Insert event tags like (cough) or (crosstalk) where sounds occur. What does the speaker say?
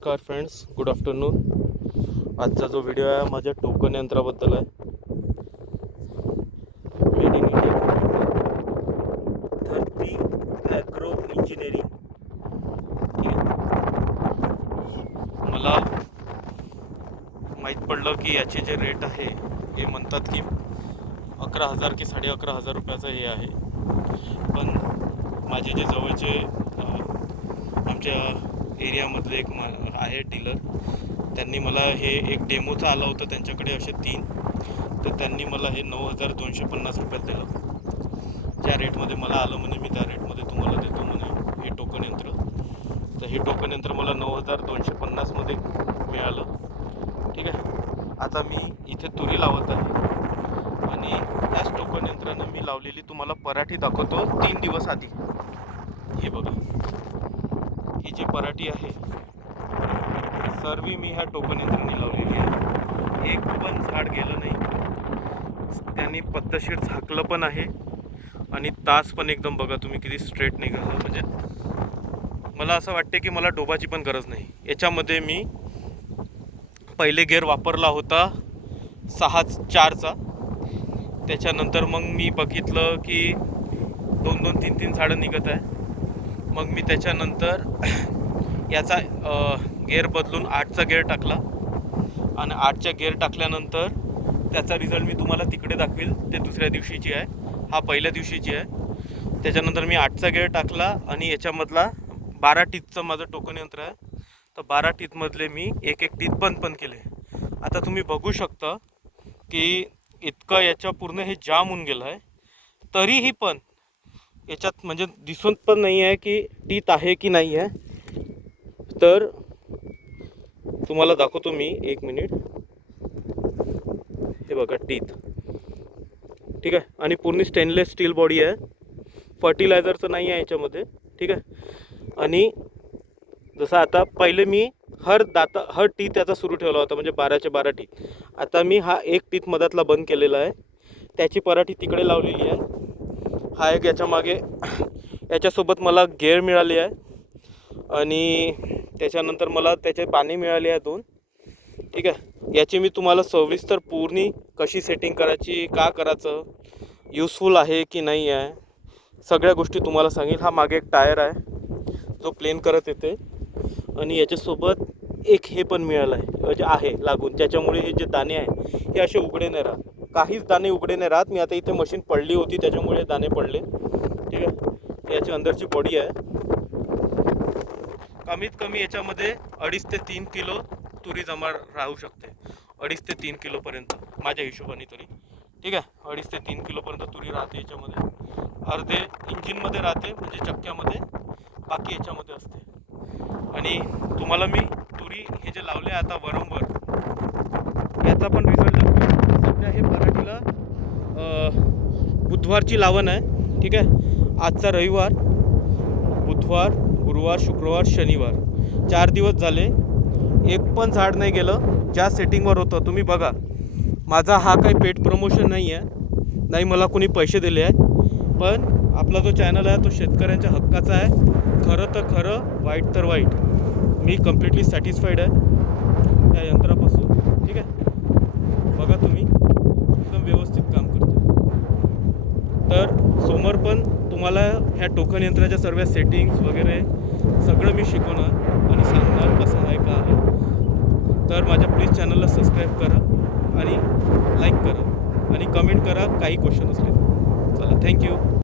नमस्कार friends good afternoon आजचा जो व्हिडिओ आहे माझ्या टोकन यंत्राबद्दल आहे. Made in India Dharti agro engineering ठीक आहे. मला माहीत पडलं की याचे जे रेट आहे हे म्हणतात की अकरा हजार की साडे अकरा हजार रुपयाचं हे आहे. पण माझे जे जवळचे आमच्या एरियामधले एक मा आहे डीलर त्यांनी मला हे एक डेमोचं आलं होतं त्यांच्याकडे असे तीन. तर त्यांनी मला हे नऊ हजार दोनशे पन्नास रुपयात दिलं. ज्या रेटमध्ये मला आलं म्हणे मी त्या रेटमध्ये तुम्हाला देतो म्हणे हे टोकन यंत्र. तर हे टोकन यंत्र मला नऊ हजार दोनशे पन्नासमध्ये मिळालं. ठीक आहे? आता मी इथे तुरी लावत आहे. आणि त्याच टोकन यंत्रानं मी लावलेली तुम्हाला पराठी दाखवतो तीन दिवस आधी. हे बघा. ही जी पराठी आहे सर्व मी ह्या टोकन यंत्राने लावलेली आहे. एक पण झाड गेलं नाही. त्यांनी पद्धतशीर झाकलं पण आहे आणि तास पण एकदम बघा तुम्ही किती स्ट्रेट निघालं. म्हणजे मला असं वाटते की मला डोबाची पण गरज नाही. याच्यामध्ये मी पहिले गेअर वापरला होता सहा चारचा. त्याच्यानंतर मग मी बघितलं की दोन दोन तीन तीन झाडं निघत आहे. मग मी त्याच्यानंतर (clears throat) याचा गेअर बदलून आठचा गेअर टाकला. आणि आठच्या गेअर टाकल्यानंतर त्याचा रिझल्ट मी तुम्हाला तिकडे दाखवेल. ते दुसऱ्या दिवशीची आहे. हा पहिल्या दिवशीची आहे. त्याच्यानंतर मी आठचा गेअर टाकला आणि याच्यामधला बारा टीथचं माझं टोकन यंत्र आहे. तर बारा टीथमधले मी एक एक टीथ बंद पण केले. आता तुम्ही बघू शकता की इतकं याच्या पूर्ण हे जाम होऊन गेलं आहे. तरीही पण याच्यात म्हणजे दिसून पण नाही आहे की टीत आहे की नाही आहे. तर तुम्हाला दाखवतो मी एक मिनिट. हे बघा टीथ ठीक आहे? आणि पूर्ण स्टेनलेस स्टील बॉडी आहे. फर्टिलायझरचं नाही आहे याच्यामध्ये. ठीक आहे? आणि जसं आता पहिले मी हर दाता हर टीत याचा सुरू ठेवला होता म्हणजे बाराचे बारा टीत. आता मी हा एक टीत मधातला बंद केलेला आहे. त्याची पराठी तिकडे लावलेली आहे. हा एक याच्यामागे याच्यासोबत मला गेअर मिळाली आहे. आणि त्याच्यानंतर मला त्याचे पाणी मिळाले आहे दोन. ठीक आहे? याची मी तुम्हाला सविस्तर पूर्ण कशी सेटिंग करायची का करायचं युजफुल आहे की नाही आहे सगळ्या गोष्टी तुम्हाला सांगेल हा मागे एक टायर आहे जो प्लेन करत येते. आणि याच्यासोबत एक हे पण मिळालं आहे म्हणजे आहे लागून. त्याच्यामुळे हे जे दाणे आहे हे असे उघडे नाही राहत. काहीच दाणे उघडे नाही राहत. मी आता इथे मशीन पडली होती त्याच्यामुळे दाणे पडले. ठीक आहे? याची अंदरची बॉडी आहे. कमीत कमी याच्यामध्ये अडीच ते तीन किलो तुरी जमा राहू शकते. अडीच ते तीन किलोपर्यंत माझ्या हिशोबाने तरी. ठीक आहे? अडीच ते तीन किलोपर्यंत तुरी राहते याच्यामध्ये. अर्धे इंजिनमध्ये राहते म्हणजे चक्क्यामध्ये. बाकी याच्यामध्ये असते. आणि तुम्हाला मी तुरी हे जे लावले आता वरंवर याचा पण रिझल्ट दाखवेल हे पराठीला बुधवारची लावण आहे. ठीक आहे? आजचा रविवार बुधवार गुरुवार शुक्रवार शनिवार. चार दिवस झाले. एक पण झाड नाही गेलं. ज्या सेटिंगवर होतं तुम्ही बघा. माझा हा काही पेट प्रमोशन नाही आहे नाही मला कोणी पैसे दिले आहे. पण आपला जो चॅनल आहे तो शेतकऱ्यांच्या हक्काचा आहे. खरं तर खरं वाईट तर वाईट. मी कम्प्लिटली सॅटिस्फाईड आहे. त्या यंत्रापासून. ठीक आहे? बघा तुम्ही. व्यवस्थित काम करतो. तर समोर पण तुम्हाला ह्या टोकन यंत्राच्या सर्व सेटिंग्स वगैरे सगळं मी शिकवणार आणि सांगणार कसं आहे का आहे. तर माझ्या प्लीज चॅनलला सबस्क्राईब करा आणि लाईक करा आणि कमेंट करा काही क्वेश्चन असले चला थँक्यू